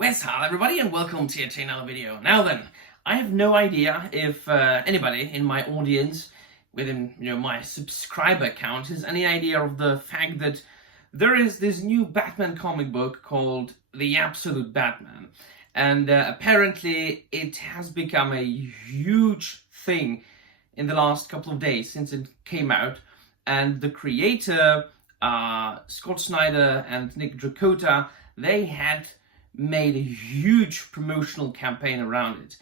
Where's Hal, everybody, and welcome to yet another video. Now then, I have no idea if anybody in my audience, within my subscriber count, has any idea of the fact that there is this new Batman comic book called The Absolute Batman, and apparently it has become a huge thing in the last couple of days since it came out, and the creator, Scott Snyder and Nick Dracota, they had made a huge promotional campaign around it,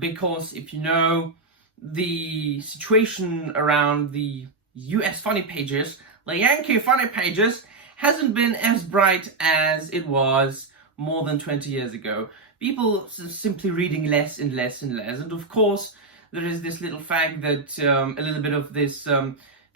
because if you know the situation around the US funny pages, the Yankee funny pages hasn't been as bright as it was more than 20 years ago. People simply reading less and less and less, and of course there is this little fact that a little bit of this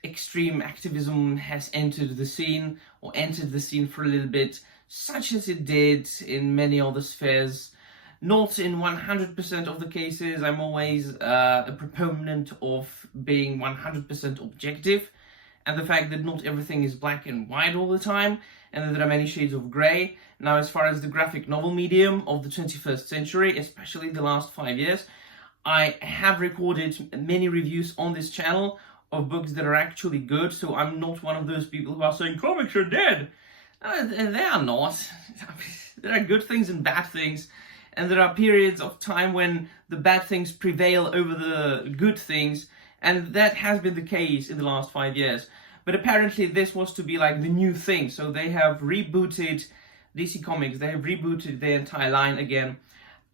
extreme activism has entered the scene for a little bit, such as it did in many other spheres. Not in 100% of the cases. I'm always a proponent of being 100% objective, and the fact that not everything is black and white all the time, and that there are many shades of grey. Now, as far as the graphic novel medium of the 21st century, especially the last 5 years, I have recorded many reviews on this channel of books that are actually good, so I'm not one of those people who are saying comics are dead. They are not. There are good things and bad things, and there are periods of time when the bad things prevail over the good things, and that has been the case in the last 5 years. But apparently this was to be like the new thing, so they have rebooted DC Comics, they have rebooted their entire line again,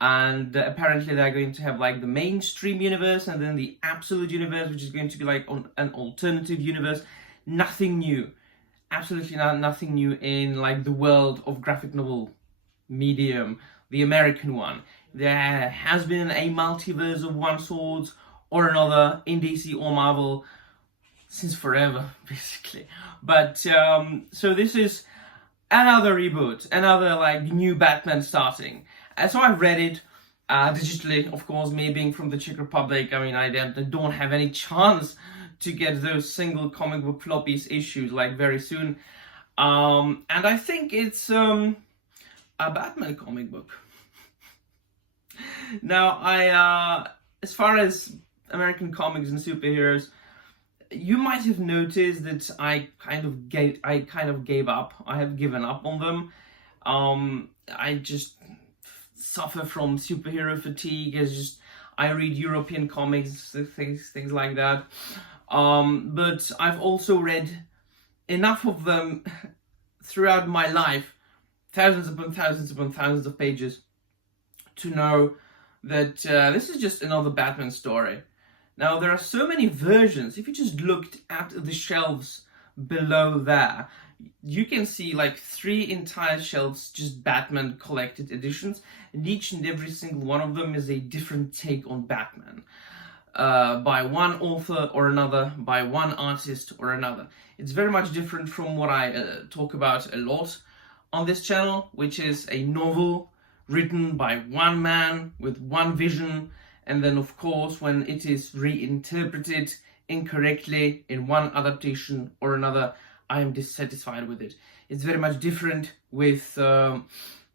and apparently they're going to have like the mainstream universe and then the absolute universe, which is going to be like an alternative universe. Nothing new. Absolutely nothing new in like the world of graphic novel medium, the American one. There has been a multiverse of one sort or another in DC or Marvel since forever, basically. But so this is another reboot, another like new Batman starting. So I've read it digitally, of course. Me being from the Czech Republic, I mean, I don't have any chance to get those single comic book floppies issues like very soon, and I think it's a Batman comic book. Now, as far as American comics and superheroes, you might have noticed that I kind of gave up. I have given up on them. I just suffer from superhero fatigue. I read European comics, things like that. But I've also read enough of them throughout my life, thousands upon thousands upon thousands of pages, to know that this is just another Batman story. Now, there are so many versions. If you just looked at the shelves below there, you can see like 3 entire shelves, just Batman collected editions, and each and every single one of them is a different take on Batman. By one author or another, by one artist or another. It's very much different from what I talk about a lot on this channel, which is a novel written by one man with one vision, and then of course when it is reinterpreted incorrectly in one adaptation or another, I am dissatisfied with it. It's very much different with the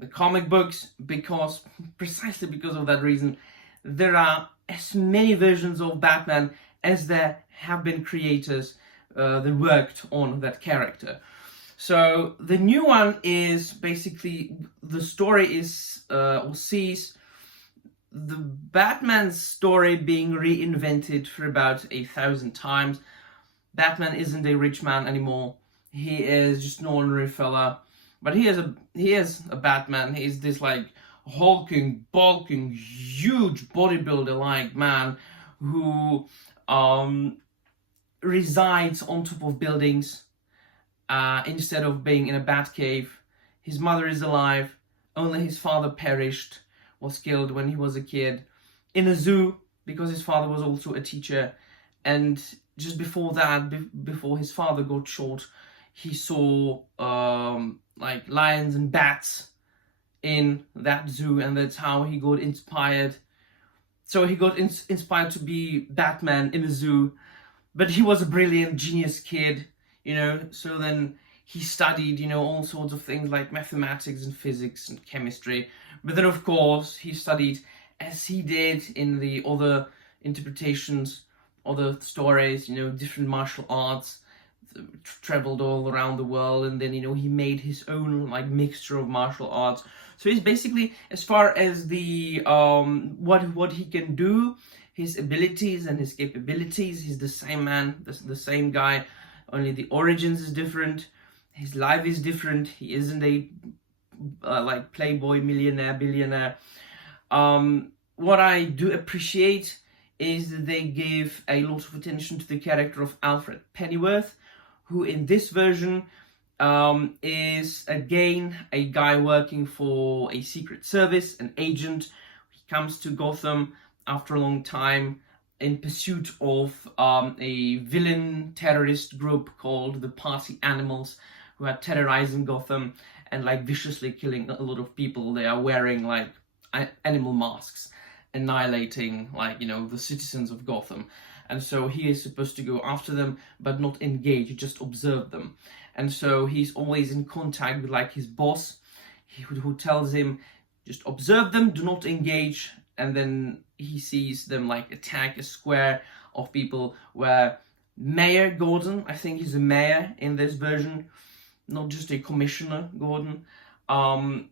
comic books, because precisely because of that reason, there are as many versions of Batman as there have been creators that worked on that character. So the new one is basically, the story is or sees the Batman's story being reinvented for about 1,000 times. Batman isn't a rich man anymore. He is just an ordinary fella, but he is a Batman. He's this like hulking, bulking, huge bodybuilder-like man who resides on top of buildings instead of being in a Batcave. His mother is alive, only his father perished, was killed when he was a kid, in a zoo, because his father was also a teacher, and just before that, before his father got shot, he saw like lions and bats in that zoo, and that's how he got inspired. So he got inspired to be Batman in a zoo, but he was a brilliant, genius kid, so then he studied, you know, all sorts of things like mathematics and physics and chemistry. But then, of course, he studied, as he did in the other interpretations, other stories, you know, different martial arts, traveled all around the world, and then, you know, he made his own like mixture of martial arts. So he's basically, as far as the what he can do, his abilities and his capabilities, he's the same man, the same guy, only the origins is different, his life is different. He isn't a like playboy millionaire billionaire. What I do appreciate is that they give a lot of attention to the character of Alfred Pennyworth, who in this version is again a guy working for a secret service, an agent. He comes to Gotham after a long time in pursuit of a villain terrorist group called the Party Animals, who are terrorizing Gotham and like viciously killing a lot of people. They are wearing like animal masks, annihilating like, you know, the citizens of Gotham. And so he is supposed to go after them, but not engage, just observe them. And so he's always in contact with like his boss, who tells him, just observe them, do not engage. And then he sees them like attack a square of people where Mayor Gordon, I think he's a mayor in this version, not just a commissioner Gordon.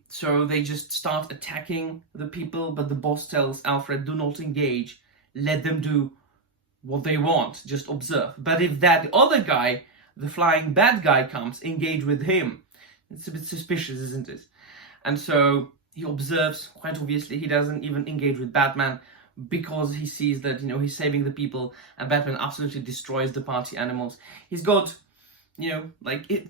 So they just start attacking the people, but the boss tells Alfred, do not engage, let them do what they want, just observe. But if that other guy, the flying bad guy, comes, engage with him. It's a bit suspicious, isn't it? And so he observes. Quite obviously, he doesn't even engage with Batman because he sees that, you know, he's saving the people, and Batman absolutely destroys the Party Animals. He's got, you know, like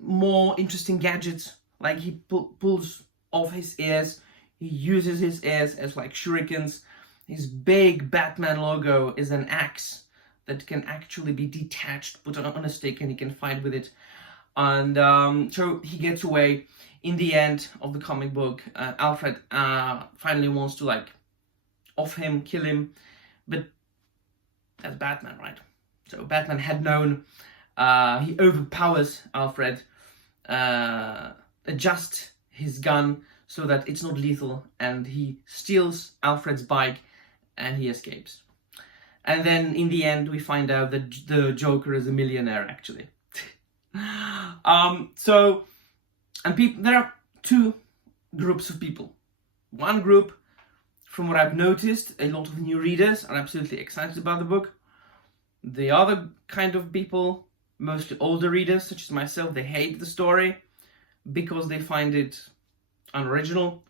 more interesting gadgets. Like he pulls off his ears. He uses his ears as like shurikens. His big Batman logo is an axe that can actually be detached, put on a stick, and he can fight with it. And so he gets away. In the end of the comic book, Alfred finally wants to like off him, kill him, but that's Batman, right? So Batman had known. He overpowers Alfred, adjusts his gun so that it's not lethal, and he steals Alfred's bike and he escapes. And then in the end we find out that the Joker is a millionaire actually. There are two groups of people. One group, from what I've noticed, a lot of new readers are absolutely excited about the book. The other kind of people, mostly older readers such as myself, they hate the story because they find it unoriginal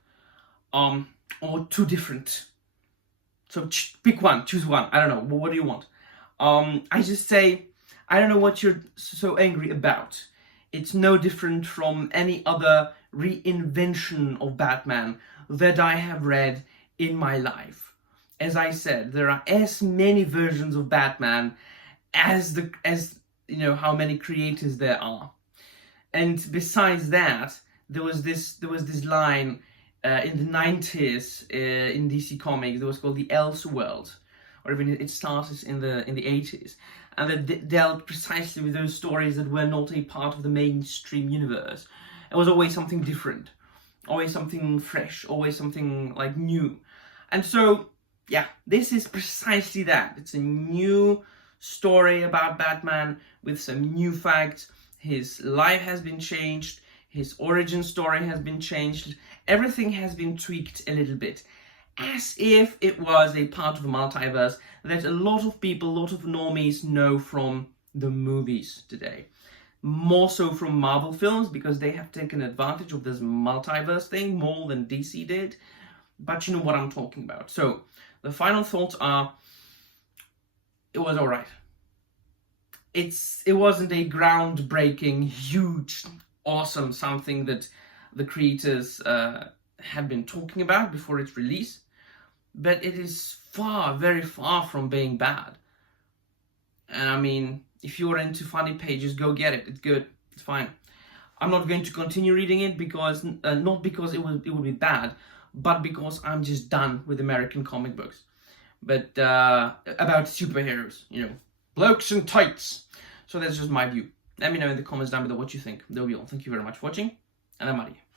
or too different. So pick one, choose one. I don't know. What do you want? I just say, I don't know what you're so angry about. It's no different from any other reinvention of Batman that I have read in my life. As I said, there are as many versions of Batman as you know how many creators there are. And besides that, there was this line in the 90s in DC Comics that was called the Elseworld, or even it started in the 80s, and that dealt precisely with those stories that were not a part of the mainstream universe. It was always something different, always something fresh, always something like new. And so, yeah, this is precisely that. It's a new story about Batman with some new facts. His life has been changed. His origin story has been changed. Everything has been tweaked a little bit, as if it was a part of a multiverse that a lot of people, a lot of normies know from the movies today. More so from Marvel films, because they have taken advantage of this multiverse thing more than DC did. But you know what I'm talking about. So the final thoughts are, it was alright. It wasn't a groundbreaking, huge, awesome something that the creators had been talking about before its release, but it is very far from being bad. And I mean, if you're into funny pages, go get it. It's good. It's fine. I'm not going to continue reading it because not because it would be bad, but because I'm just done with American comic books. But about superheroes, you know, blokes in tights. So that's just my view. Let me know in the comments down below what you think. That'll be all. Thank you very much for watching, and I'm out of here.